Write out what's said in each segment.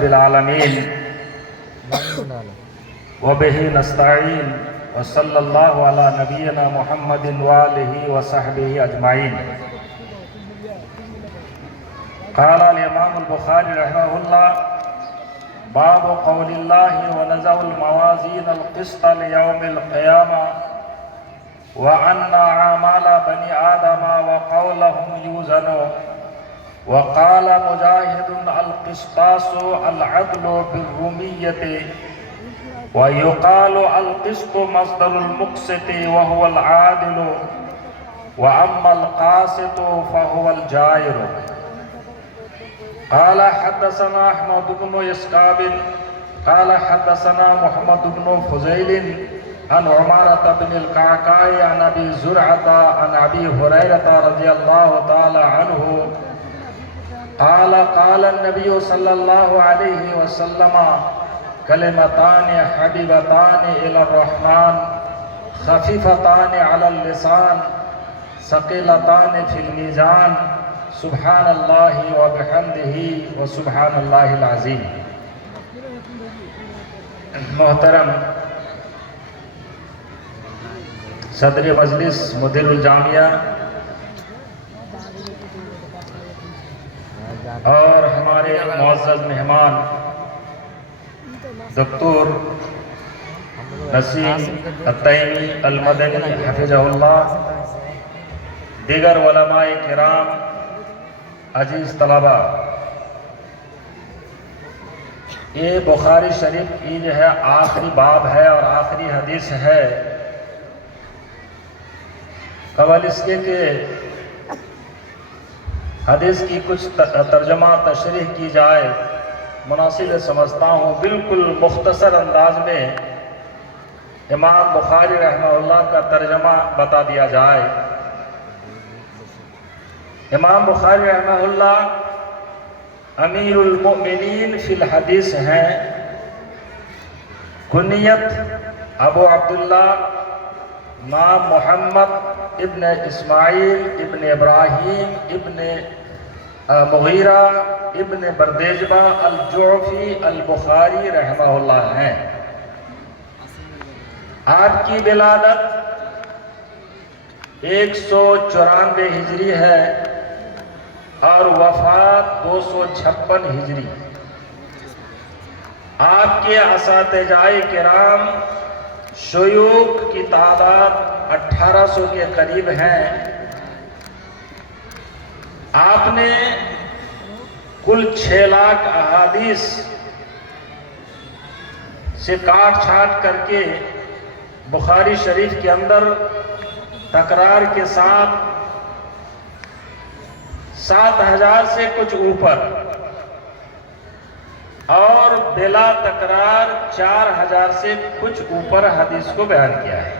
بالعالمین وبہ نستعین وصلی اللہ علی نبینا محمد وآلہ وصحبہ اجمعین۔ قال الامام البخاری رحمہ اللہ باب قول اللہ ونضع الموازین القسط لیوم القیامہ وأن أعمال بني آدم وقولهم يوزن وقال مجاهد القسطاس العدل بالرومية ويقال القسط مصدر المقسط وهو العادل وأما القاسط فهو الجائر۔ قال حدثنا أحمد بن إسحاق قال حدثنا محمد بن فضيل عن عمارة بن القعقاع عن أبي زرعة عن أبي هريرة رضي الله تعالى عنه قال قال النبي صلى الله عليه وسلم كلمتان حبيبتان إلى الرحمن خفيفتان على اللسان ثقيلتان في الميزان سبحان الله وبحمده وسبحان الله العظيم۔ محترم صدر مجلس مدیر الجامعہ اور ہمارے معزز مہمان دکتور نسیم التیمی المدنی حفظہ اللہ، دیگر علماء کرام، عزیز طلبہ، یہ بخاری شریف کی جو ہے آخری باب ہے اور آخری حدیث ہے۔ قبل اس کے کہ حدیث کی کچھ ترجمہ تشریح کی جائے، مناسب سمجھتا ہوں بالکل مختصر انداز میں امام بخاری رحمہ اللہ کا ترجمہ بتا دیا جائے۔ امام بخاری رحمہ اللہ امیر المؤمنین فی الحدیث ہیں، کنیت ابو عبداللہ، نام محمد ابن اسماعیل ابن ابراہیم ابن مغیرہ ابن بردیجبہ الجعفی البخاری رحمہ اللہ ہیں۔ آپ کی ولادت 194 ہجری ہے اور وفات 256 ہجری۔ آپ کے اساتذہ کرام شیوخ کی تعداد 1800 کے قریب ہیں۔ آپ نے کل 6 لاکھ احادیث سے کاٹ چھانٹ کر کے بخاری شریف کے اندر تکرار کے ساتھ 7000 سے کچھ اوپر اور بلا تکرار 4000 سے کچھ اوپر حدیث کو بیان کیا ہے۔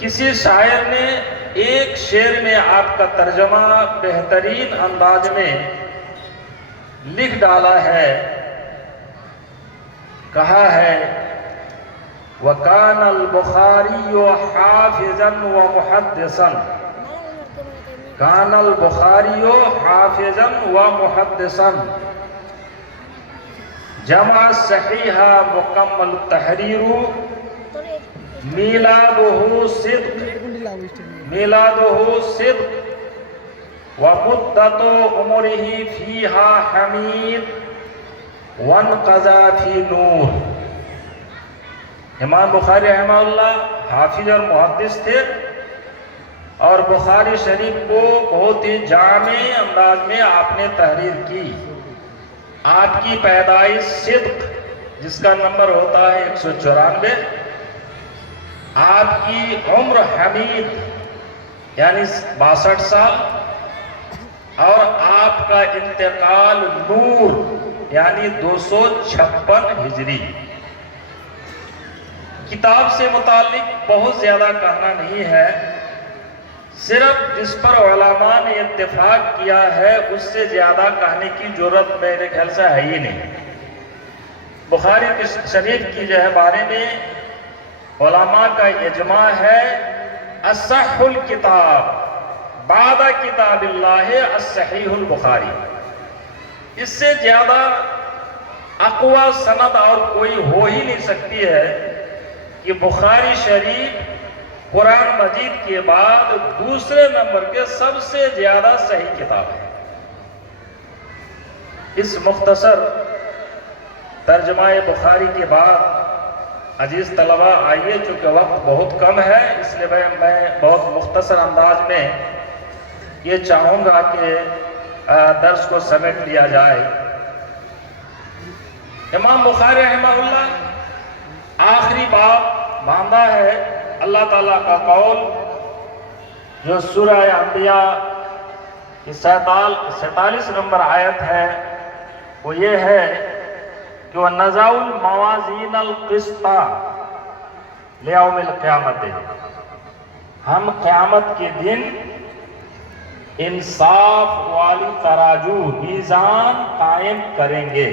کسی شاعر نے ایک شعر میں آپ کا ترجمہ بہترین انداز میں لکھ ڈالا ہے، کہا ہے وَكَانَ الْبُخَارِيُّ حَافِظًا وَمُحَدِّثًا کان البخاری حافظا و محدثا جمع صحیح مکمل تحریر میلادہ صدق و مدت عمرہ فیہا حمید وانقضا فی نور۔ امام بخاری رحمہ اللہ حافظ اور محدث تھے اور بخاری شریف کو بہت ہی جامع انداز میں آپ نے تحریر کی۔ آپ کی پیدائش صدق جس کا نمبر ہوتا ہے 194، آپ کی عمر حمید یعنی 62 سال اور آپ کا انتقال نور یعنی 256 ہجری۔ کتاب سے متعلق بہت زیادہ کہنا نہیں ہے، صرف جس پر علماء نے اتفاق کیا ہے اس سے زیادہ کہنے کی ضرورت میرے خیال سے ہے ہی نہیں۔ بخاری شریف کی جو ہے بارے میں علماء کا اجماع ہے اصح الکتاب بعد کتاب اللہ الصحیح البخاری، اس سے زیادہ اقوی سند اور کوئی ہو ہی نہیں سکتی ہے کہ بخاری شریف قرآن مجید کے بعد دوسرے نمبر کے سب سے زیادہ صحیح کتاب ہے۔ اس مختصر ترجمہ بخاری کے بعد عزیز طلبہ آئیے، چونکہ وقت بہت کم ہے اس لیے میں بہت مختصر انداز میں یہ چاہوں گا کہ درس کو سمیٹ لیا جائے۔ امام بخاری رحمہ اللہ آخری باب باندھا ہے اللہ تعالیٰ کا قول جو سورہ انبیاء کی 47 نمبر آیت ہے، وہ یہ ہے کہ وَنَضَعُ الْمَوَازِينَ الْقِسْطَ لِيَوْمِ الْقِيَامَةِ، ہم قیامت کے دن انصاف والی ترازو میزان قائم کریں گے،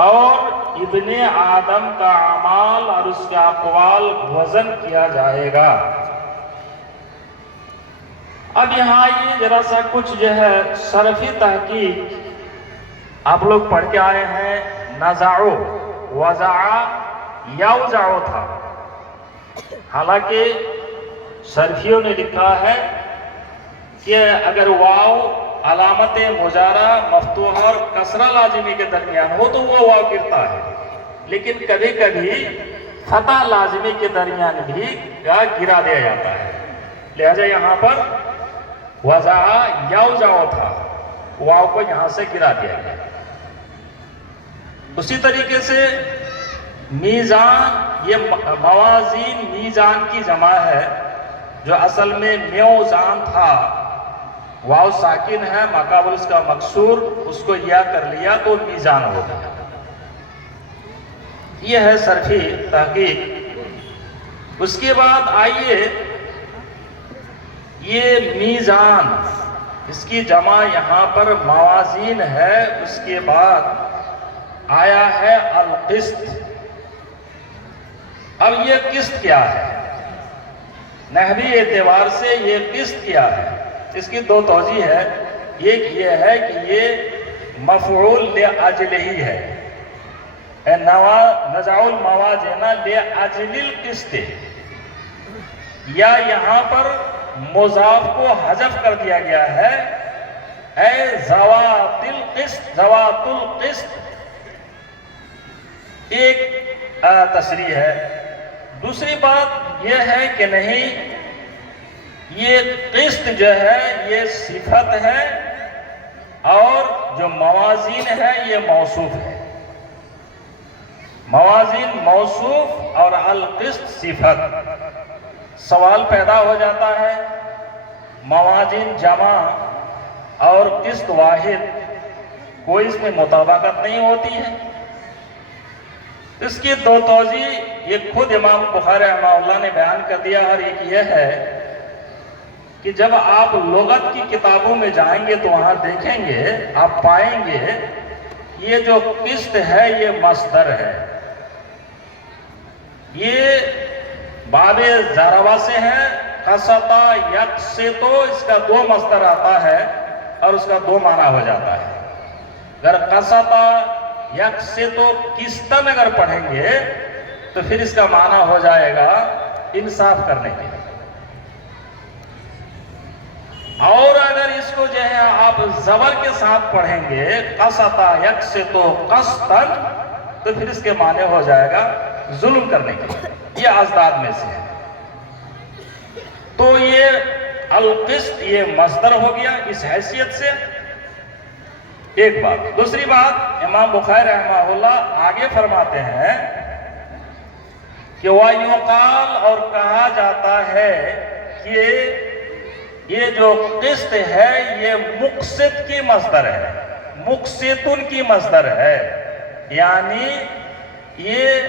اور ابن آدم کا اعمال اور اس کے اقوال وزن کیا جائے گا۔ اب یہاں یہ ذرا سا کچھ جو ہے صرفی تحقیق آپ لوگ پڑھ کے آئے ہیں، نزعو وزعا یوزعو تھا، حالانکہ صرفیوں نے لکھا ہے کہ اگر واو علامت مجارہ مفتوح اور کسرہ لازمی کے درمیان ہو تو وہ واو گرتا ہے، لیکن کبھی کبھی فتح لازمی کے درمیان بھی گرا دیا جاتا ہے، لہذا یہاں پر وزعا یوزعو تھا، واو کو یہاں سے گرا دیا گیا۔ اسی طریقے سے میزان، یہ موازین میزان کی جمع ہے جو اصل میں میوزان تھا، واو ساکن ہے ماقابل اس کا مکسور، اس کو یا کر لیا تو میزان ہو گیا۔ یہ ہے صرفی تحقیق۔ اس کے بعد آئیے یہ میزان، اس کی جمع یہاں پر موازین ہے، اس کے بعد آیا ہے القسط۔ اب یہ قسط کیا ہے؟ نحوی اعتبار سے یہ قسط کیا ہے؟ اس کی دو توجیہ ہے۔ ایک یہ ہے کہ یہ مفعول لأجلہ ہی ہے، نزع الموازین لأجل القسط، یا یہاں پر مضاف کو حذف کر دیا گیا ہے، اے ذوات القسط، ذوات القسط، ایک تصریح ہے۔ دوسری بات یہ ہے کہ نہیں، یہ قسط جو ہے یہ صفت ہے اور جو موازین ہے یہ موصوف ہے۔ موازین موصوف اور القسط صفت۔ سوال پیدا ہو جاتا ہے، موازین جمع اور قسط واحد، کوئی اس میں مطابقت نہیں ہوتی ہے۔ اس کی دو توجیہ یہ خود امام بخاری رحمہ اللہ نے بیان کر دیا، اور ایک یہ ہے کہ جب آپ لغت کی کتابوں میں جائیں گے تو وہاں دیکھیں گے، آپ پائیں گے یہ جو قسط ہے یہ مصدر ہے، یہ باب ضربہ سے ہے، قسط یقسط، اس کا دو مصدر آتا ہے اور اس کا دو معنی ہو جاتا ہے۔ اگر قسط یقسط قسطن اگر پڑھیں گے تو پھر اس کا معنی ہو جائے گا انصاف کرنے کے لیے، اور اگر اس کو جو ہے آپ زبر کے ساتھ پڑھیں گے قسط یقسط قسطن تو پھر اس کے معنی ہو جائے گا ظلم کرنے کے لیے۔ یہ ازداد میں سے ہے۔ تو یہ القسط یہ مصدر ہو گیا اس حیثیت سے، ایک بات۔ دوسری بات، امام بخاری رحمہ اللہ آگے فرماتے ہیں کہ وَيُقَال، اور کہا جاتا ہے کہ یہ جو قسط ہے یہ مقسط کی مصدر ہے، مقسطن کی مصدر ہے، یعنی یہ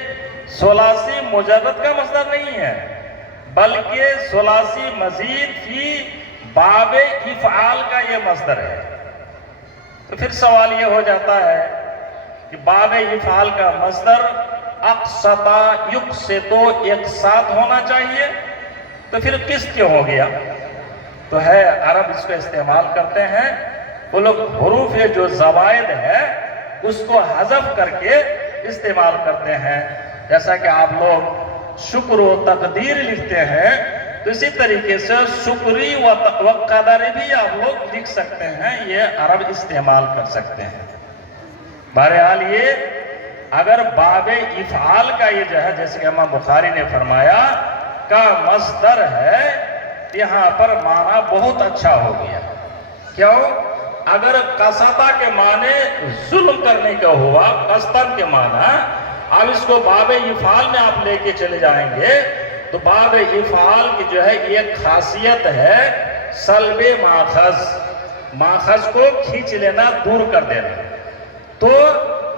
ثلاثی مجرد کا مصدر نہیں ہے بلکہ ثلاثی مزید فی باب افعال کا یہ مصدر ہے۔ تو پھر سوال یہ ہو جاتا ہے کہ باب افعال کا مصدر اقسط یقسط ایک ساتھ ہونا چاہیے، تو پھر قسط کیوں ہو گیا؟ تو ہے عرب اس کو استعمال کرتے ہیں وہ لوگ حروف جو زوائد ہے اس کو حذف کر کے استعمال کرتے ہیں. جیسا کہ آپ لوگ شکر و تقدیر لکھتے ہیں تو اسی طریقے سے شکری و قدر بھی آپ لوگ لکھ سکتے ہیں. یہ عرب استعمال کر سکتے ہیں. بہرحال یہ اگر باب افعال کا یہ جو ہے جیسے کہ امام بخاری نے فرمایا کا مصدر ہے، یہاں پر معنی بہت اچھا ہو گیا. کیوں؟ اگر قصدہ کے معنی ظلم کرنے کا ہوا، قصدن کے معنی، اب اس کو باب افعال میں آپ لے کے چلے جائیں گے تو باب افعال کی جو ہے ایک خاصیت ہے سلب ماخذ، ماخذ کو کھینچ لینا، دور کر دینا. تو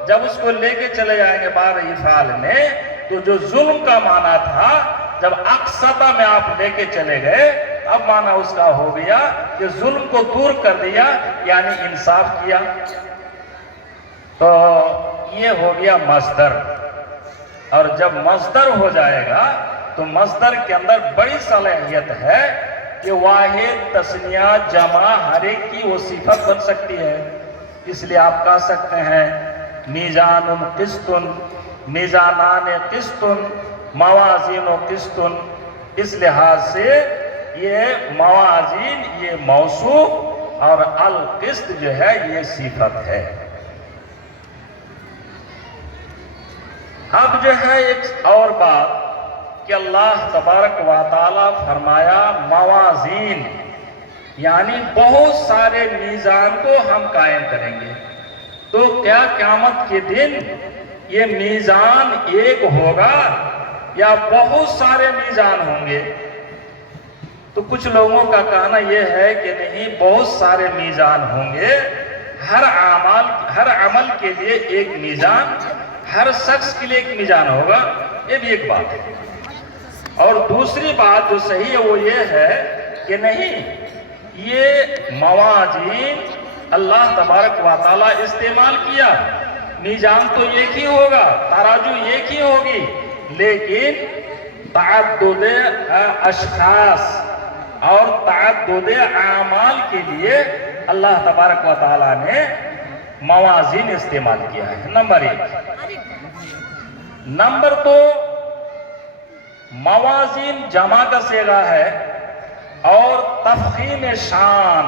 جب اس کو لے کے چلے جائیں گے باب افعال میں تو جو ظلم کا معنی تھا جب اقصدہ میں آپ لے کے چلے گئے اب معنی اس کا ہو گیا کہ ظلم کو دور کر دیا، یعنی انصاف کیا. تو یہ ہو گیا مصدر. اور جب مصدر ہو جائے گا تو مصدر کے اندر بڑی صلاحیت ہے کہ واحد، تثنیہ، جمع ہر ایک کی وہ صفت بن سکتی ہے. اس لیے آپ کہہ سکتے ہیں میزان قسط، میزانان قسط، موازین قسط. اس لحاظ سے یہ موازین یہ موصوف اور القسط جو ہے یہ صفت ہے. اب جو ہے ایک اور بات کہ اللہ تبارک و تعالی فرمایا موازین، یعنی بہت سارے میزان کو ہم قائم کریں گے. تو کیا قیامت کے دن یہ میزان ایک ہوگا یا بہت سارے میزان ہوں گے؟ تو کچھ لوگوں کا کہنا یہ ہے کہ نہیں، بہت سارے میزان ہوں گے. ہر عمل کے لیے ایک میزان، ہر شخص کے لیے ایک میزان ہوگا. یہ بھی ایک بات ہے. اور دوسری بات جو صحیح ہے وہ یہ ہے کہ نہیں، یہ موازین اللہ تبارک و تعالیٰ استعمال کیا. میزان تو ایک ہی ہوگا، ترازو ایک ہی ہوگی، لیکن تعدد اشخاص اور تعدد اعمال کے لیے اللہ تبارک و تعالیٰ نے موازین استعمال کیا ہے. نمبر 1. نمبر 2، موازین جمع کا صیغہ ہے اور تفخیم شان،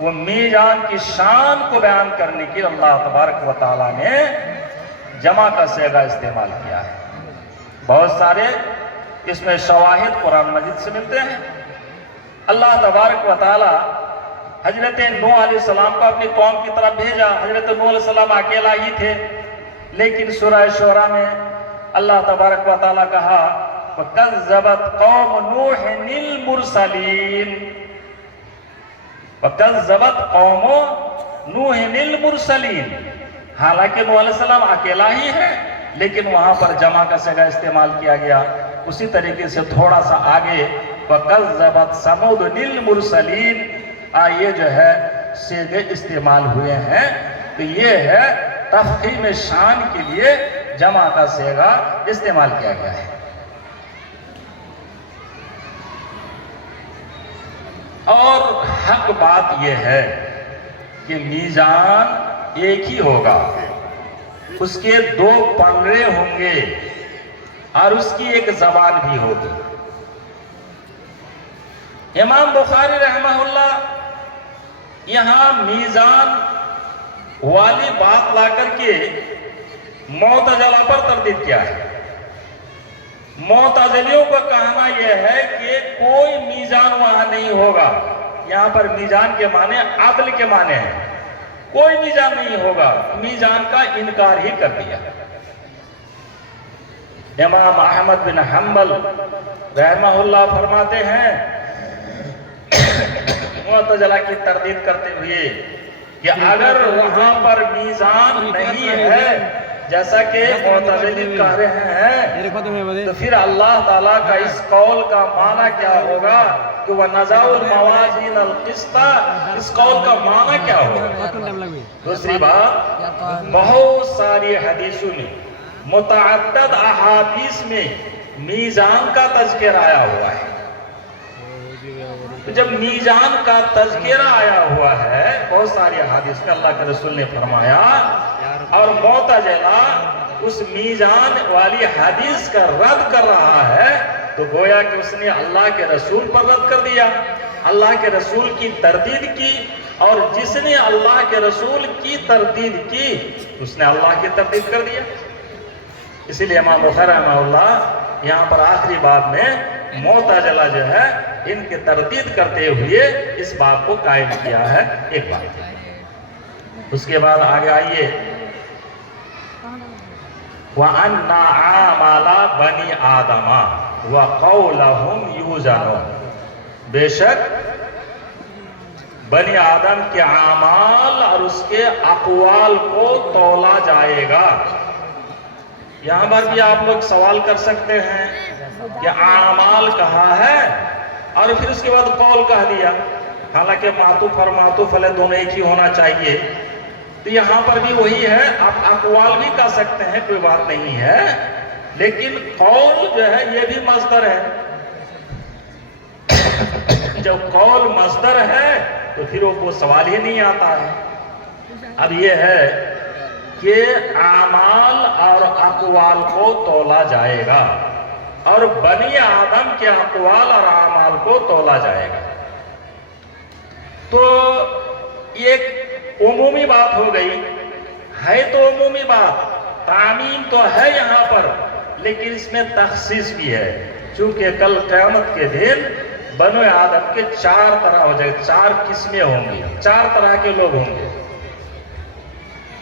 وہ میزان کی شان کو بیان کرنے کے لیے اللہ تبارک و تعالیٰ نے جمع کا صیغہ استعمال کیا ہے. بہت سارے اس میں شواہد قرآن مجید سے ملتے ہیں. اللہ تبارک و تعالیٰ حضرت نوح علیہ السلام کو اپنی قوم کی طرف بھیجا. حضرت نوح علیہ السلام اکیلا ہی تھے، لیکن سورہ شعراء میں اللہ تبارک و تعالیٰ کہا وَكَذَّبَتْ قَوْمُ نُوحٍ الْمُرْسَلِينَ، وَكَذَّبَتْ قَوْمُ نُوحٍ الْمُرْسَلِينَ. حالانکہ نوح علیہ السلام اکیلا ہی ہے لیکن وہاں پر جمع کا صیغہ استعمال کیا گیا. اسی طریقے سے تھوڑا سا آگے وَكَذَّبَتْ ثَمُودُ الْمُرْسَلِينَ یہ جو ہے صیغے استعمال ہوئے ہیں. تو یہ ہے تفخیم شان کے لیے جمع کا صیغہ استعمال کیا گیا ہے. اور حق بات یہ ہے کہ میزان ایک ہی ہوگا، اس کے 2 پنرے ہوں گے اور اس کی ایک زبان بھی ہوگی. امام بخاری رحمہ اللہ یہاں میزان والی بات لا کر کے معتزلہ پر تردید کیا ہے. معتزلیوں کا کہنا یہ ہے کہ کوئی میزان وہاں نہیں ہوگا. یہاں پر میزان کے معنی عدل کے معنی ہے، کوئی میزان نہیں ہوگا. میزان کا انکار ہی کر دیا. امام احمد بن حنبل رحمہ اللہ فرماتے ہیں معتزلہ کی تردید کرتے ہوئے کہ اگر وہاں پر میزان نہیں ہے جیسا کہ معتزلی کہہ رہے ہیں تو پھر اللہ تعالیٰ کا اس قول کا معنی کیا ہوگا کہ وَنَزَعُ الْمَوَازِينَ الْقِسْطَ، اس قول کا معنی کیا ہوگا. دوسری بات، بہت ساری حدیثوں میں متعدد احادیث میں میزان کا تذکر آیا ہوا ہے. تو جب میزان کا تذکرہ آیا ہوا ہے بہت ساری احادیث میں اللہ کے رسول نے فرمایا، اور معتزلہ اس میزان والی حدیث کا رد کر رہا ہے، تو گویا کہ اس نے اللہ کے رسول پر رد کر دیا، اللہ کے رسول کی تردید کی، اور جس نے اللہ کے رسول کی تردید کی اس نے اللہ کی تردید کر دیا۔ اسی لیے امام بخاری رحمہ اللہ یہاں پر آخری بات میں معتزلہ جو ہے ان کی تردید کرتے ہوئے اس بات کو قائم کیا ہے۔ ایک بات، اس کے بعد آگے آئیے، وَأَنَّ عَامَلَ بَنِي آدَمَ وَقَوْلَهُمْ يُوزَنُ، بے شک بنی آدم کے اعمال اور اس کے اقوال کو تولا جائے گا۔ یہاں پر بھی آپ لوگ سوال کر سکتے ہیں کہ اعمال کہا ہے اور پھر اس کے بعد قول کہہ دیا، حالانکہ معطوف اور معطوف علیہ دونوں ایک ہی ہونا چاہیے، تو یہاں پر بھی وہی ہے، آپ اقوال بھی کہہ سکتے ہیں، کوئی بات نہیں ہے، لیکن قول جو ہے یہ بھی مصدر ہے۔ جب قول مصدر ہے تو پھر وہ سوال ہی نہیں آتا ہے۔ اب یہ ہے کہ اعمال اور اقوال کو تولا جائے گا، اور بنی آدم کے اقوال اور اعمال کو تولا جائے گا۔ تو ایک عمومی بات ہو گئی، ہے تو عمومی بات، تعمیم تو ہے یہاں پر، لیکن اس میں تخصیص بھی ہے، چونکہ کل قیامت کے دن بنو آدم کے 4 طرح ہو جائے، 4 قسمیں ہوں گی، 4 طرح کے لوگ ہوں گے۔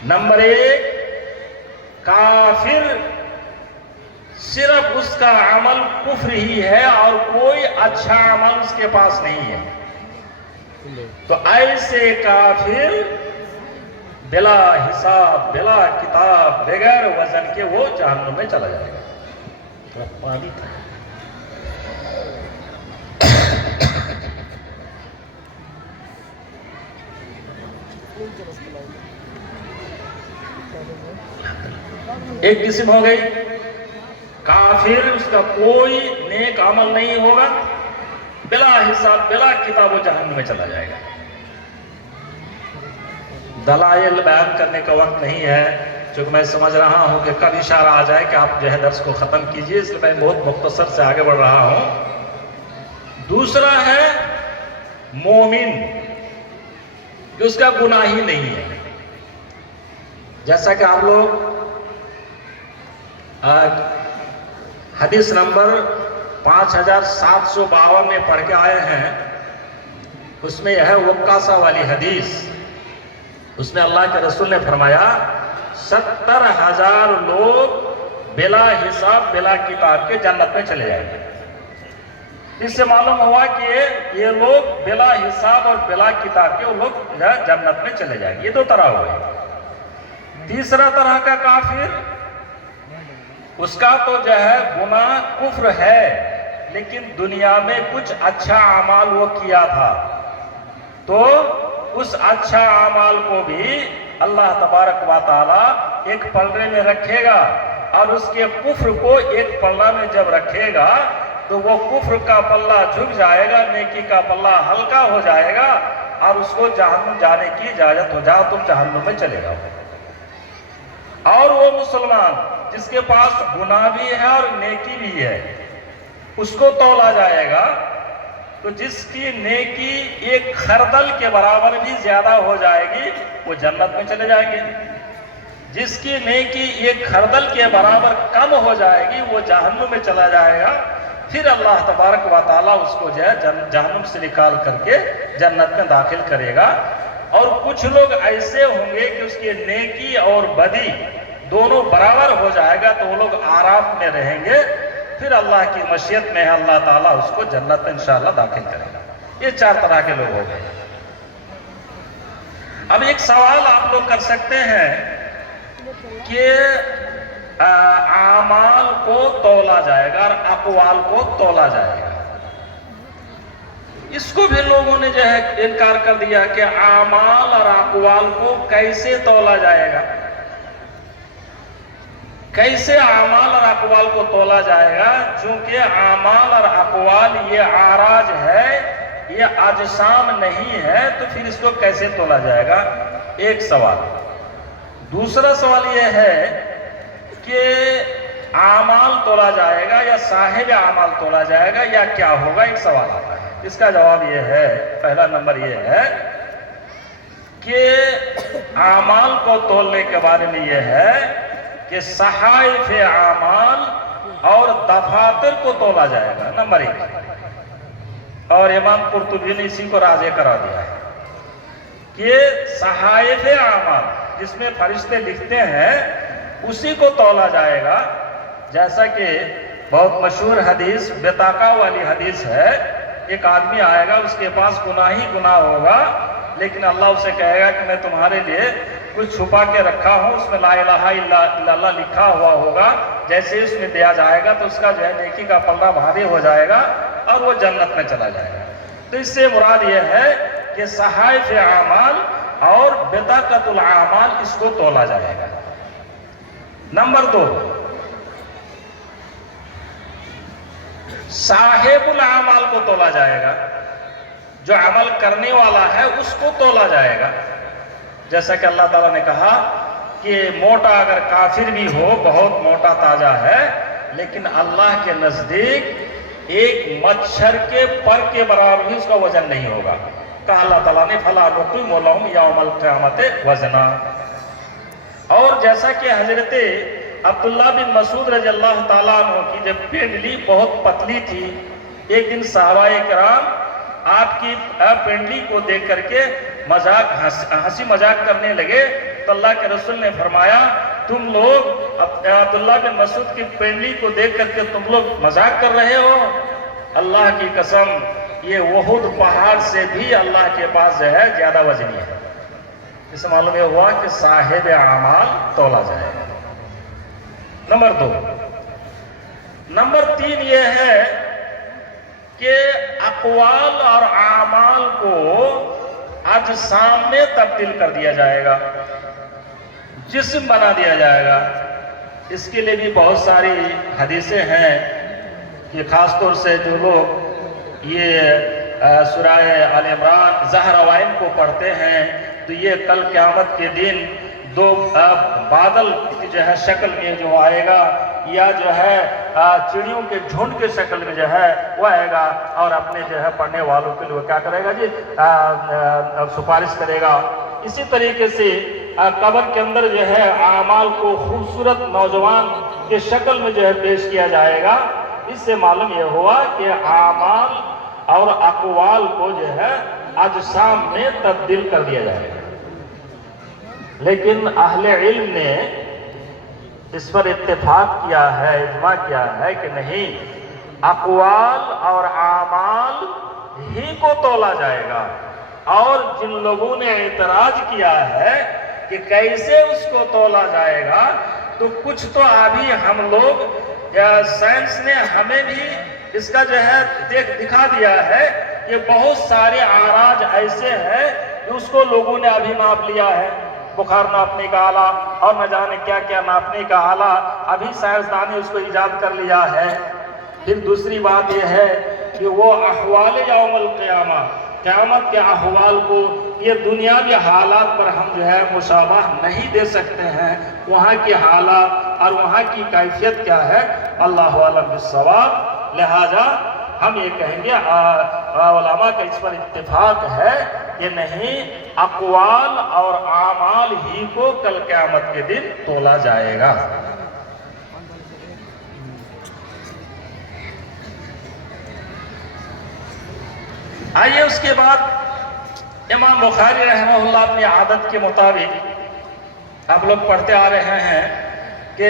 نمبر 1، کافر، صرف اس کا عمل کفر ہی ہے اور کوئی اچھا عمل اس کے پاس نہیں ہے، تو ایسے کافر بلا حساب بلا کتاب بغیر وزن کے وہ جہنم میں چلا جائے گا۔ پانی تھا، ایک قسم ہو گئی کافر، اس کا کوئی نیک عمل نہیں ہوگا، بلا حساب بلا کتاب و جہنم میں چلا جائے گا۔ دلائل بیان کرنے کا وقت نہیں ہے، چونکہ میں سمجھ رہا ہوں کہ کب اشارہ آ جائے کہ آپ جو ہے درس کو ختم کیجئے، اس لیے میں بہت مختصر سے آگے بڑھ رہا ہوں۔ دوسرا ہے مومن، کہ اس کا گناہ ہی نہیں ہے، جیسا کہ آپ لوگ حدیث نمبر 5752 میں پڑھ کے آئے ہیں، اس میں یہ ہے وقاصہ والی حدیث، اس میں اللہ کے رسول نے فرمایا 70,000 لوگ بلا حساب بلا کتاب کے جنت میں چلے جائیں گے۔ اس سے معلوم ہوا کہ یہ لوگ بلا حساب اور بلا کتاب کے وہ لوگ جنت میں چلے جائیں گے۔ یہ 2 طرح ہوئے۔ تیسرا طرح کا کافر، اس کا تو جو ہے گناہ کفر ہے، لیکن دنیا میں کچھ اچھا اعمال وہ کیا تھا، تو اس اچھا اعمال کو بھی اللہ تبارک و تعالی ایک پلڑے میں رکھے گا، اور اس کے کفر کو ایک پلڑا میں جب رکھے گا تو وہ کفر کا پلہ جھک جائے گا، نیکی کا پلہ ہلکا ہو جائے گا، اور اس کو جہنم جانے کی اجازت ہو جائے، تم جہنم میں چلے جاؤ۔ اور وہ مسلمان جس کے پاس گناہ بھی ہے اور نیکی بھی ہے، اس کو تولا جائے گا، تو جس کی نیکی ایک خردل کے برابر بھی زیادہ ہو جائے گی وہ جنت میں چلے جائیں گے، جس کی نیکی ایک خردل کے برابر کم ہو جائے گی وہ جہنم میں چلا جائے گا۔ پھر اللہ تبارک و تعالیٰ اس کو جو ہے جہنم سے نکال کر کے جنت میں داخل کرے گا۔ اور کچھ لوگ ایسے ہوں گے کہ اس کی نیکی اور بدی دونوں برابر ہو جائے گا، تو وہ لوگ آراف میں رہیں گے، پھر اللہ کی مشیت میں اللہ تعالیٰ اس کو جنت میں انشاءاللہ داخل کرے گا۔ یہ 4 طرح کے لوگ ہو گئے۔ اب ایک سوال آپ لوگ کر سکتے ہیں کہ اعمال کو تولا جائے گا اور اقوال کو تولا جائے گا، اس کو بھی لوگوں نے جو ہے انکار کر دیا کہ اعمال اور اقوال کو کیسے تولا جائے گا، کیسے اعمال اور اقوال کو تولا جائے گا، چونکہ اعمال اور اقوال یہ عراج ہے یہ اجسام نہیں ہے تو پھر اس کو کیسے تولا جائے گا؟ ایک سوال۔ دوسرا سوال یہ ہے کہ اعمال تولا جائے گا یا صاحب اعمال تولا جائے گا یا کیا ہوگا؟ ایک سوال آتا ہے۔ اس کا جواب یہ ہے، پہلا نمبر یہ ہے کہ اعمال کو تولنے کے بارے میں یہ ہے کہ صحائف اعمال اور دفاتر کو تولا جائے گا، نمبر ایک۔ اور امام قرطبی نے اسی کو راضی کرا دیا ہے کہ صحائف اعمال جس میں فرشتے لکھتے ہیں اسی کو تولا جائے گا۔ جیسا کہ بہت مشہور حدیث بطاقہ والی حدیث ہے، ایک آدمی آئے گا، اس کے پاس گناہ ہی گناہ ہوگا، لیکن اللہ اسے کہے گا کہ میں تمہارے لیے کچھ چھپا کے رکھا ہوں، اس میں لا الہ الا اللہ لکھا ہوا ہوگا، جیسے اس میں دیا جائے گا تو اس کا جو ہے نیکی کا پلڑا بھاری ہو جائے گا اور وہ جنت میں چلا جائے گا۔ تو اس سے مراد یہ ہے کہ صحائف اعمال اور بطاقۃ الاعمال اس کو تولا جائے گا۔ نمبر دو، صاحب الاعمال کو تولا جائے گا، جو عمل کرنے والا ہے اس کو تولا جائے گا۔ جیسا کہ اللہ تعالیٰ نے کہا کہ موٹا اگر کافر بھی ہو، بہت موٹا تازہ ہے، لیکن اللہ کے نزدیک ایک مچھر کے پر کے برابر بھی اس کا وزن نہیں ہوگا۔ کہا اللہ تعالیٰ نے فَلَا نُقِيمُ لَهُمْ يَوْمَ الْقِيَامَةِ وَزْنًا۔ اور جیسا کہ حضرت عبداللہ بن مسعود رضی اللہ تعالیٰ عنہ کی جب پنڈلی بہت پتلی تھی، ایک دن صحابہ کرام آپ کی پنڈلی کو دیکھ کر کے ہنسی مذاق کرنے لگے، تو اللہ کے رسول نے فرمایا تم لوگ عبداللہ بن مسعود کی پنڈلی کو دیکھ کر کے تم لوگ مذاق کر رہے ہو؟ اللہ کی قسم یہ احد پہاڑ سے بھی اللہ کے پاس جو ہے زیادہ وزنی ہے۔ اس سے معلوم یہ ہوا کہ صاحب اعمال تولا جائے گا۔ نمبر دو۔ نمبر تین یہ ہے کہ اقوال اور اعمال کو اجسام میں تبدیل کر دیا جائے گا، جسم بنا دیا جائے گا۔ اس کے لیے بھی بہت ساری حدیثیں ہیں کہ خاص طور سے جو لوگ یہ سورہ آل عمران زہراوائن کو پڑھتے ہیں تو یہ کل قیامت کے دن دو بادل کی جو ہے شکل میں جو آئے گا، یا جو ہے چڑیوں کے جھنڈ کے شکل میں جو ہے وہ آئے گا، اور اپنے جو ہے پڑھنے والوں کے لیے کیا کرے گا جی؟ سفارش کرے گا۔ اسی طریقے سے قبر کے اندر جو ہے اعمال کو خوبصورت نوجوان کے شکل میں جو ہے پیش کیا جائے گا۔ اس سے معلوم یہ ہوا کہ اعمال اور اقوال کو جو ہے اجسام میں تبدیل کر دیا جائے گا۔ لیکن اہل علم نے اس پر اتفاق کیا ہے، اجماع کیا ہے کہ نہیں، اقوال اور اعمال ہی کو تولا جائے گا۔ اور جن لوگوں نے اعتراض کیا ہے کہ کیسے اس کو تولا جائے گا، تو کچھ تو ابھی ہم لوگ یا سائنس نے ہمیں بھی اس کا جو ہے دکھا دیا ہے کہ بہت سارے اعراض ایسے ہیں کہ اس کو لوگوں نے ابھی ناپ لیا ہے، بخار ناپنے کا آلہ اور نہ جانے کیا کیا ناپنے کا آلہ ابھی سائنسدان نے اس کو ایجاد کر لیا ہے۔ پھر دوسری بات یہ ہے کہ وہ احوال یوم القیامہ، قیامت کے احوال کو یہ دنیاوی حالات پر ہم جو ہے مشابہ نہیں دے سکتے ہیں، وہاں کی حالات اور وہاں کی کیفیت کیا ہے اللہ اعلم بالصواب۔ لہذا ہم یہ کہیں گے علماء کا اس پر اتفاق ہے کہ نہیں، اقوال اور اعمال ہی کو کل قیامت کے دن تولا جائے گا۔ آئیے اس کے بعد امام بخاری رحمہ اللہ اپنی عادت کے مطابق، آپ لوگ پڑھتے آ رہے ہیں کہ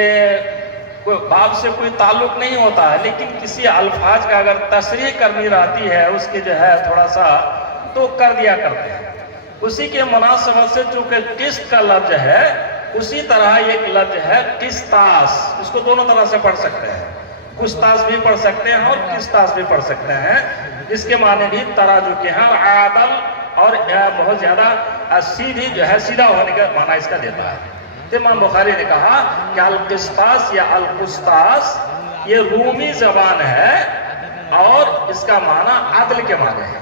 کوئی باب سے کوئی تعلق نہیں ہوتا ہے، لیکن کسی الفاظ کا اگر تصریح کرنی رہتی ہے اس کے جو ہے تھوڑا سا تو کر دیا کرتے ہیں۔ اسی کے مناسبت سے چونکہ قسط کا لفظ ہے، اسی طرح ایک لفظ ہے قسطاس، اس کو دونوں طرح سے پڑھ سکتے ہیں، قسطاس بھی پڑھ سکتے ہیں اور قسطاس بھی پڑھ سکتے ہیں۔ اس کے معنی بھی تراجو کے ہیں، عادل اور بہت زیادہ سیدھی جو ہے سیدھا ہونے کا معنی اس کا دیتا ہے۔ تو امام بخاری نے کہا کہ القسطاس یا القسطاس یہ رومی زبان ہے اور اس کا معنی عدل کے معنی ہے۔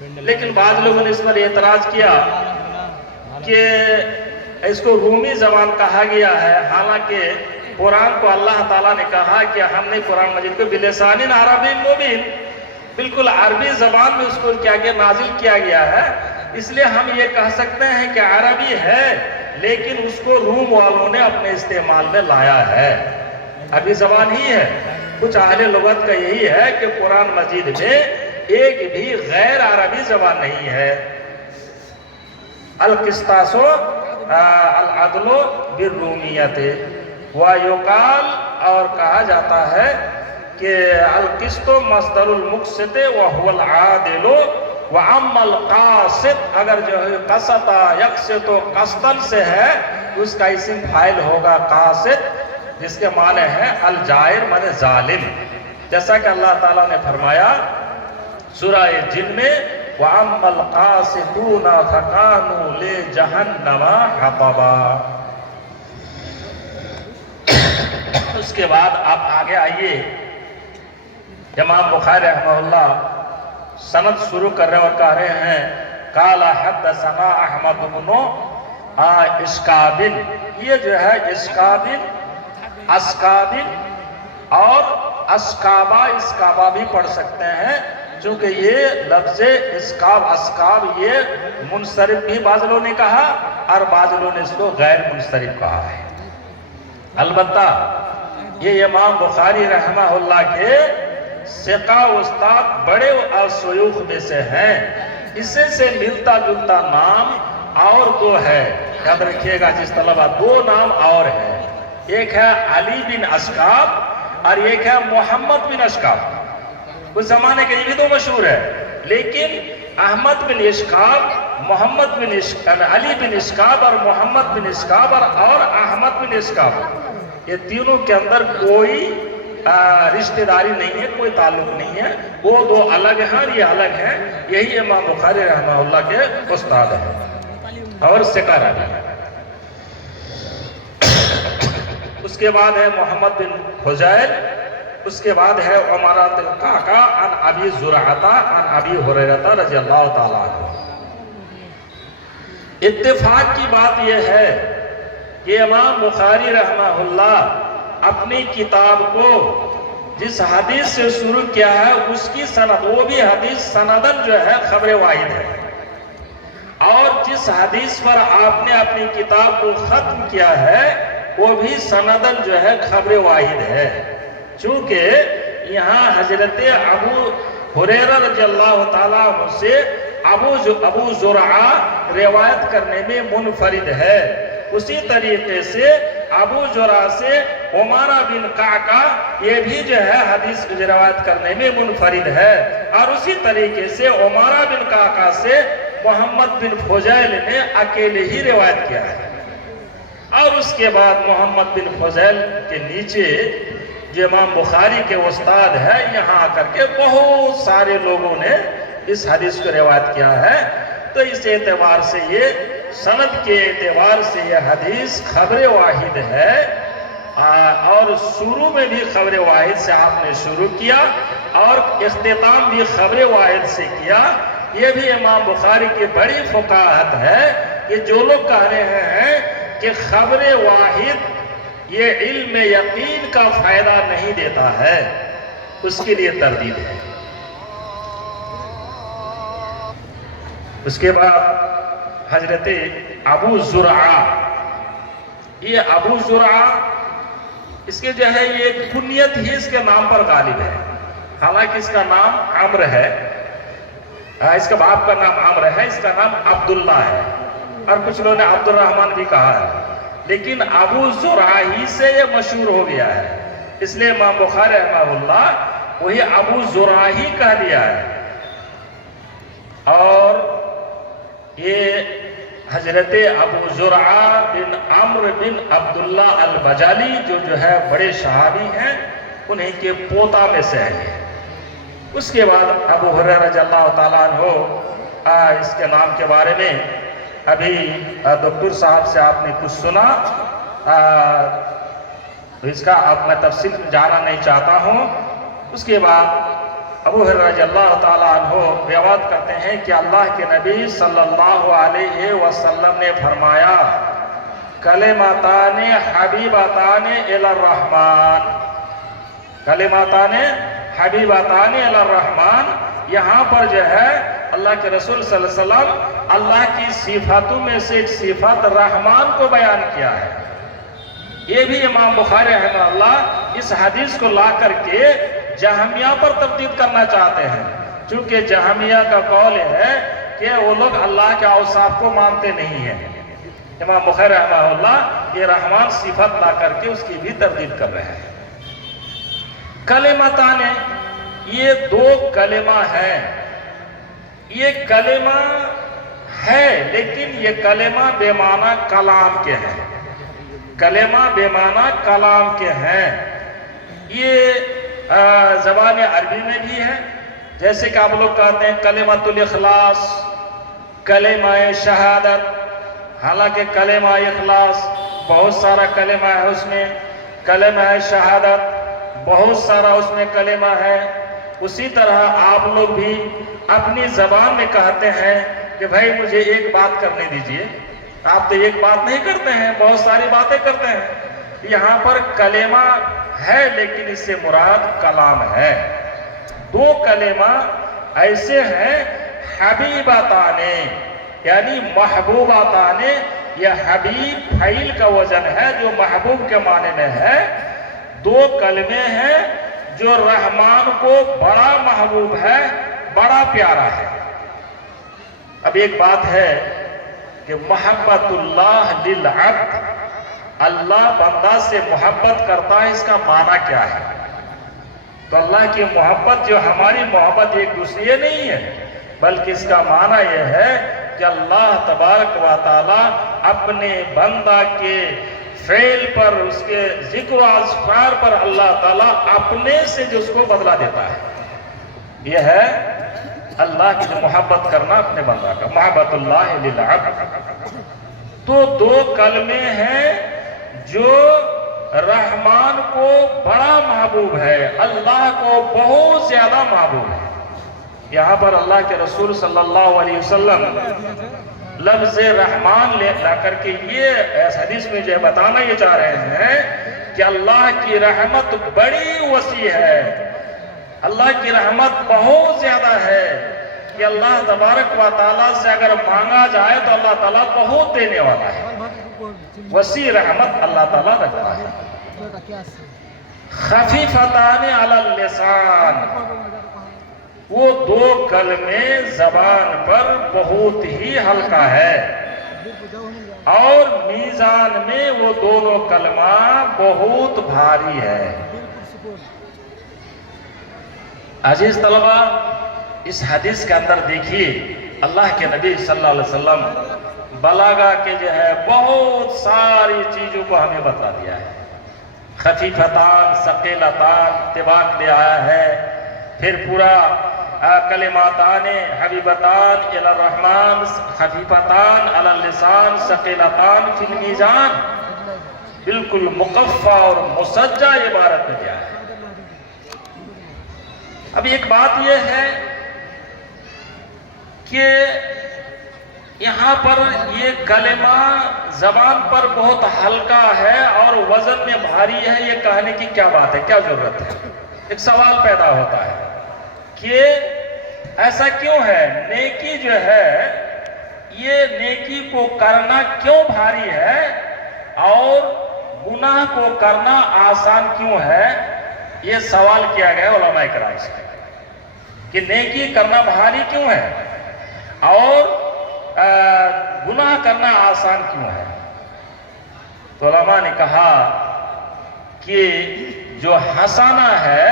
لیکن بعض لوگوں نے اس پر اعتراض کیا کہ اس کو رومی زبان کہا گیا ہے، حالانکہ قرآن کو اللہ تعالیٰ نے کہا کہ ہم نے قرآن مجید کو بلسان عربی مبین، بالکل عربی زبان میں اس کو کیا گیا، نازل کیا گیا ہے۔ اس لیے ہم یہ کہہ سکتے ہیں کہ عربی ہے، لیکن اس کو روم والوں نے اپنے استعمال میں لایا ہے، عربی زبان ہی ہے۔ کچھ اہل لغت کا یہی ہے کہ قرآن مجید میں ایک بھی غیر عربی زبان نہیں ہے۔ القسطاس العدل بالرومیت ویقال، اور کہا جاتا ہے کہ القسط مصدر المقسط وهو العادل وعم القاسط، اگر جو ہے قسط یقسط قسطن سے ہے اس کا اسم فاعل ہوگا قاسط، جس کے معنی ہے الجائر معنی ظالم، جیسا کہ اللہ تعالیٰ نے فرمایا سورہ جن میں وَأَمَّا الْقَاسِطُونَ فَكَانُوا لِجَهَنَّمَ حَطَبًا۔ اس کے بعد آپ آگے آئیے، امام بخاری رحمہ اللہ سند شروع کر رہے ہیں اور کہہ رہے ہیں قال حدثنا احمد بن اشکابن، یہ جو ہے اشکابن، اسکابن اور اسکابا بھی پڑھ سکتے ہیں، چونکہ یہ لفظ اسکاب اسکاب یہ منصرف بھی بعض لوگوں نے کہا اور بعض لوگوں نے اس کو غیر منصرف کہا ہے۔ البتہ یہ امام بخاری رحمہ اللہ کے ثقہ استاد بڑے شیوخ میں سے ہیں۔ اسے سے ملتا جلتا نام اور دو ہے، یاد رکھیے گا جس طلبہ، دو نام اور ہے، ایک ہے علی بن اشکاب اور ایک ہے محمد بن اشکاب۔ اس زمانے کے یہ بھی دو مشہور ہے، لیکن احمد بن اشکاب، محمد بن اشکاب، علی بن اشکاب اور محمد بن اشکاب اور احمد بن اشکاب، یہ تینوں کے اندر کوئی رشتہ داری نہیں ہے، کوئی تعلق نہیں ہے، وہ دو الگ ہیں اور یہ الگ ہیں۔ یہی امام بخاری رحمہ اللہ کے استاد ہیں اور ثقہ راوی ہیں۔ اس کے بعد ہے محمد بن فضیل، اس کے بعد ہے عمارات القعقاع عن ابی زرعۃ عن ابی ہریرہ رضی اللہ تعالیٰ عنہ۔ اتفاق کی بات یہ ہے کہ امام بخاری رحمہ اللہ اپنی کتاب کو جس حدیث سے شروع کیا ہے اس کی سند، وہ بھی حدیث سندن جو ہے خبر واحد ہے، اور جس حدیث پر آپ نے اپنی کتاب کو ختم کیا ہے وہ بھی سندن جو ہے خبر واحد ہے، چونکہ یہاں حضرت ابو ہریرہ رضی اللہ تعالیٰ عنہ سے ابو زرعہ روایت کرنے میں منفرد ہے، اسی طریقے سے ابو زرعہ سے عمارہ بن قعقاع یہ بھی جو ہے حدیث کی روایت کرنے میں منفرد ہے، اور اسی طریقے سے عمارہ بن قعقاع سے محمد بن فضیل نے اکیلے ہی روایت کیا ہے۔ اور اس کے بعد محمد بن فضیل کے نیچے جو امام بخاری کے استاد ہے، یہاں آ کر کے بہت سارے لوگوں نے اس حدیث کو روایت کیا ہے، تو اس اعتبار سے یہ سند کے اعتبار سے یہ حدیث خبر واحد ہے، اور شروع میں بھی خبر واحد سے آپ نے شروع کیا اور اختتام بھی خبر واحد سے کیا۔ یہ بھی امام بخاری کی بڑی فقاہت ہے کہ جو لوگ کہہ رہے ہیں کہ خبر واحد یہ علم یقین کا فائدہ نہیں دیتا ہے، اس کے لیے تردید ہے۔ اس کے بعد حضرت ابو زرعہ، یہ ابو زرعہ اس کے جو ہے یہ کنیت ہی اس کے نام پر غالب ہے، حالانکہ اس کا نام عمرو ہے، اس کا باپ کا نام عمرو ہے، اس کا نام عبداللہ ہے، اور کچھ لوگوں نے عبد الرحمن بھی کہا ہے، لیکن ابو زرعہ ہی سے یہ مشہور ہو گیا ہے، اس لیے امام بخاری رحمہ اللہ وہی ابو زرعہ ہی کہہ دیا ہے۔ اور یہ حضرت ابو زرعہ بن عمرو بن عبداللہ البجالی جو ہے بڑے صحابی ہیں، انہیں کے پوتا میں سے ہیں۔ اس کے بعد ابو ہریرہ رضی اللہ تعالیٰ عنہ، اس کے نام کے بارے میں ابھی دکتور صاحب سے آپ نے کچھ سنا، اس کا اب میں تفصیل جانا نہیں چاہتا ہوں۔ اس کے بعد ابو ہریرہ رضی اللہ تعالیٰ عنہ روایت کرتے ہیں کہ اللہ کے نبی صلی اللہ علیہ وسلم نے فرمایا کلمتان حبیبتان الی الرحمن، کلمتان حبیبتان الی الرحمن، یہاں پر جو ہے اللہ کے رسول صلی اللہ علیہ وسلم اللہ کی صفاتوں میں سے ایک صفت رحمان کو بیان کیا ہے۔ یہ بھی امام بخاری رحمہ اللہ اس حدیث کو لا کر کے جہمیہ پر تردید کرنا چاہتے ہیں، چونکہ جہمیہ کا قول ہے کہ وہ لوگ اللہ کے اوصاف کو مانتے نہیں ہیں۔ امام بخاری رحمہ اللہ یہ رحمان صفت لا کر کے اس کی بھی تردید کر رہے ہیں۔ کلمتان، یہ دو کلمہ ہیں، یہ کلمہ ہے لیکن یہ کلمہ بے معنی کلام کے ہیں، کلمہ بے معنی کلام کے ہیں۔ یہ زبان عربی میں بھی ہے، جیسے کہ آپ لوگ کہتے ہیں کلمۃ الاخلاص، کلمہ شہادت، حالانکہ کلمہ اخلاص بہت سارا کلمہ ہے اس میں، کلمہ شہادت بہت سارا اس میں کلمہ ہے۔ اسی طرح آپ لوگ بھی اپنی زبان میں کہتے ہیں کہ بھائی مجھے ایک بات کرنے دیجئے، آپ تو ایک بات نہیں کرتے ہیں، بہت ساری باتیں کرتے ہیں۔ یہاں پر کلمہ ہے لیکن اس سے مراد کلام ہے۔ دو کلمہ ایسے ہیں حبیبتان، یعنی محبوبتان، یہ حبیب فعیل کا وزن ہے جو محبوب کے معنی میں ہے۔ دو کلمے ہیں جو رحمان کو بڑا محبوب ہے، بڑا پیارا ہے۔ اب ایک بات ہے کہ محبت اللہ للعبد، اللہ بندہ سے محبت کرتا ہے، اس کا معنی کیا ہے؟ تو اللہ کی محبت جو ہماری محبت ایک دوسرے نہیں ہے، بلکہ اس کا معنی یہ ہے کہ اللہ تبارک و تعالی اپنے بندہ کے فعل پر، اس کے ذکر و اذکار پر اللہ تعالیٰ اپنے سے جو اس کو بدلہ دیتا ہے، یہ ہے اللہ کی جو محبت کرنا اپنے بندہ کا، محبت اللہ للعبد۔ تو دو کلمے ہیں جو رحمان کو بڑا محبوب ہے، اللہ کو بہت زیادہ محبوب ہے۔ یہاں پر اللہ کے رسول صلی اللہ علیہ وسلم لفظ رحمان لا کر کے یہ اس حدیث میں جو بتانا یہ چاہ رہے ہیں کہ اللہ کی رحمت بڑی وسیع ہے، اللہ کی رحمت بہت زیادہ ہے، کہ اللہ تبارک و تعالیٰ سے اگر مانگا جائے تو اللہ تعالیٰ بہت دینے والا ہے، وسیع رحمت اللہ تعالیٰ رکھتا ہے۔ خفیفتان علی اللسان، وہ دو کلمے زبان پر بہت ہی ہلکا ہے، اور میزان میں وہ دونوں کلمہ بہت بھاری ہے۔ عزیز طلبہ، اس حدیث کے اندر دیکھیے اللہ کے نبی صلی اللہ علیہ وسلم بلاغہ کے جو ہے بہت ساری چیزوں کو ہمیں بتا دیا ہے۔ خفیفتان، ثقیلتان طباق لے آیا ہے، پھر پورا کلماتان حبیبتان الی الرحمن، خفیفتان علی اللسان، ثقیلتان فی المیزان، بالکل مقفع اور مسجع عبارت میں دیا ہے۔ اب ایک بات یہ ہے کہ یہاں پر یہ کلمہ زبان پر بہت ہلکا ہے اور وزن میں بھاری ہے، یہ کہنے کی کیا بات ہے، کیا ضرورت ہے؟ ایک سوال پیدا ہوتا ہے کہ ایسا کیوں ہے، نیکی جو ہے یہ نیکی کو کرنا کیوں بھاری ہے اور گناہ کو کرنا آسان کیوں ہے؟ یہ سوال کیا گیا علماء کرام سے کہ نیکی کرنا بھاری کیوں ہے اور گناہ کرنا آسان کیوں ہے؟ تو علماء نے کہا کہ جو حسنہ ہے،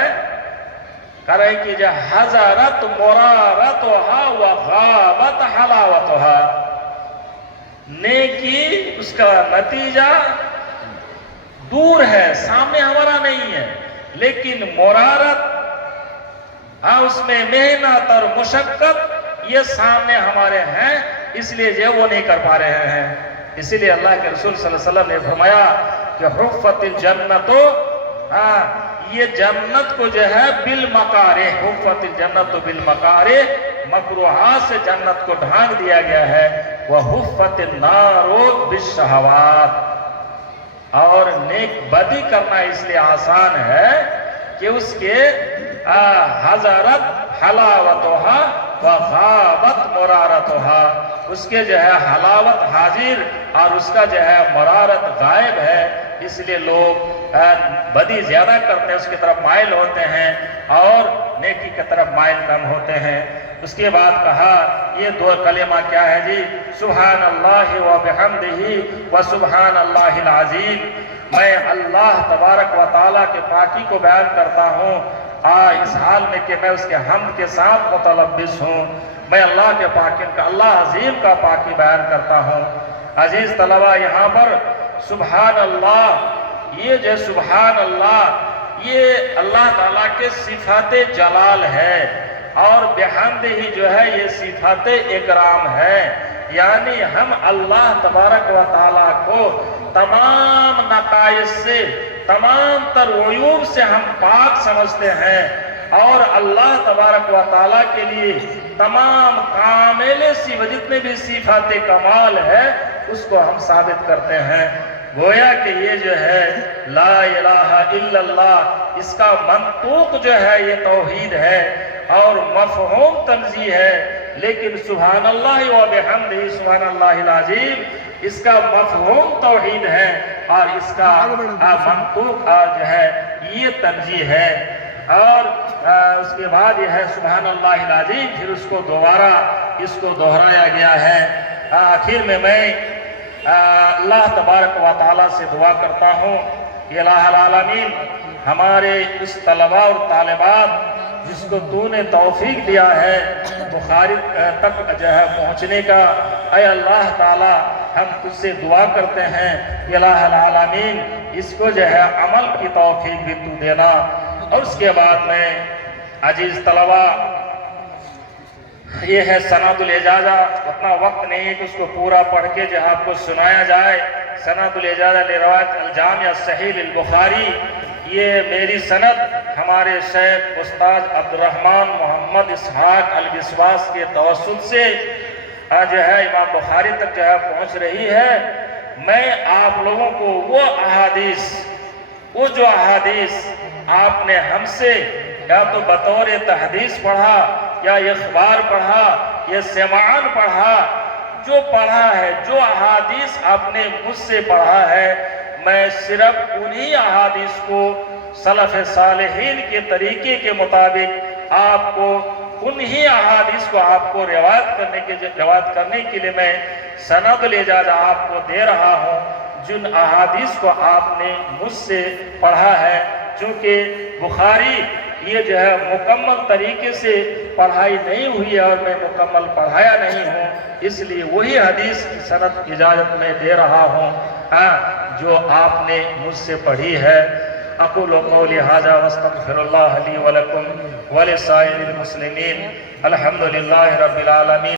کہہ رہے کہ جو حضرت مرارتها وغابت حلاوتها، نیکی اس کا نتیجہ دور ہے، سامنے ہمارا نہیں ہے، لیکن مرارت، اس میں محنت اور مشقت یہ سامنے ہمارے ہیں، اس لیے یہ وہ نہیں کر پا رہے ہیں۔ اسی لیے اللہ کے رسول صلی اللہ علیہ وسلم نے فرمایا کہ حفت الجنت، یہ جنت کو جو ہے بالمکارہ، حفت الجنت بالمکارہ، مکروہات سے جنت کو ڈھانک دیا گیا ہے، وحفت النار بالشہوات، اور نیک بدی کرنا اس لیے آسان ہے کہ اس کے حضرت حلاوتھا وغابت مرارتھا، اس کے جو ہے حلاوت حاضر اور اس کا جو ہے مرارت غائب ہے، اس لیے لوگ بدی زیادہ کرتے ہیں، اس کی طرف مائل ہوتے ہیں، اور نیکی کی طرف مائل کم ہوتے ہیں۔ اس کے بعد کہا یہ دو کلمہ کیا ہے جی؟ سبحان اللہ و بحمدہ و سبحان اللہ العظیم، میں اللہ تبارک و تعالیٰ کے پاکی کو بیان کرتا ہوں اس حال میں کہ میں اس کے حمد کے ساتھ متلبس ہوں، میں اللہ کے پاکی کا، اللہ عظیم کا پاکی بیان کرتا ہوں۔ عزیز طلبہ، یہاں پر سبحان اللہ، یہ جو سبحان اللہ، یہ اللہ تعالیٰ کے صفات جلال ہے، اور بحمدہ ہی جو ہے یہ صفات اکرام ہے، یعنی ہم اللہ تبارک و تعالیٰ کو تمام نقائص سے، تمام تر عیوب سے ہم پاک سمجھتے ہیں، اور اللہ تبارک و تعالیٰ کے لیے تمام کامل جتنے بھی صفات کمال ہے اس کو ہم ثابت کرتے ہیں۔ گویا کہ یہ جو ہے لا الہ الا اللہ، اس کا منطوق جو ہے یہ توحید ہے اور مفہوم تنزیہ ہے، لیکن سبحان اللہ و بحمدہ سبحان اللہ العظیم اس کا مفہوم توحید ہے، اور اس کا منطوق جو ہے یہ تنزیہ ہے۔ اور اس کے بعد یہ ہے سبحان اللہ العظیم، پھر اس کو دوبارہ اس کو دہرایا گیا ہے۔ آخر میں اللہ تبارک و تعالیٰ سے دعا کرتا ہوں کہ الہ العالمین ہمارے اس طلباء اور طالبات جس کو تو نے توفیق دیا ہے بخاری تک جو ہے پہنچنے کا، اے اللہ تعالیٰ ہم تجھ سے دعا کرتے ہیں کہ الہ العالمین اس کو جو ہے عمل کی توفیق بھی تو دینا۔ اور اس کے بعد میں عزیز طلباء، یہ ہے سند الاجازہ، اتنا وقت نہیں ہے کہ اس کو پورا پڑھ کے جو آپ کو سنایا جائے۔ سند الاجازہ لروایت الجامع الصحیح للبخاری، یہ میری سند ہمارے شیخ استاد عبدالرحمن محمد اسحاق البسواس کے توسط سے جو ہے امام بخاری تک جو ہے پہنچ رہی ہے۔ میں آپ لوگوں کو وہ جو احادیث آپ نے ہم سے یا تو بطور تحدیث پڑھا یا اخبار پڑھا یا سماعاً پڑھا، جو پڑھا ہے، جو احادیث آپ نے مجھ سے پڑھا ہے، میں صرف انہی احادیث کو سلف صالحین کے طریقے کے مطابق آپ کو انہی احادیث کو آپ کو روایت کرنے کے لیے میں سند الاجازہ آپ کو دے رہا ہوں، جن احادیث کو آپ نے مجھ سے پڑھا ہے۔ چونکہ بخاری یہ جو ہے مکمل طریقے سے پڑھائی نہیں ہوئی ہے اور میں مکمل پڑھایا نہیں ہوں، اس لیے وہی حدیث کی سند اجازت میں دے رہا ہوں جو آپ نے مجھ سے پڑھی ہے۔ اقول قولی ھذا واستغفر اللہ لی ولکم ولسائر المسلمین، الحمدللہ رب العالمین۔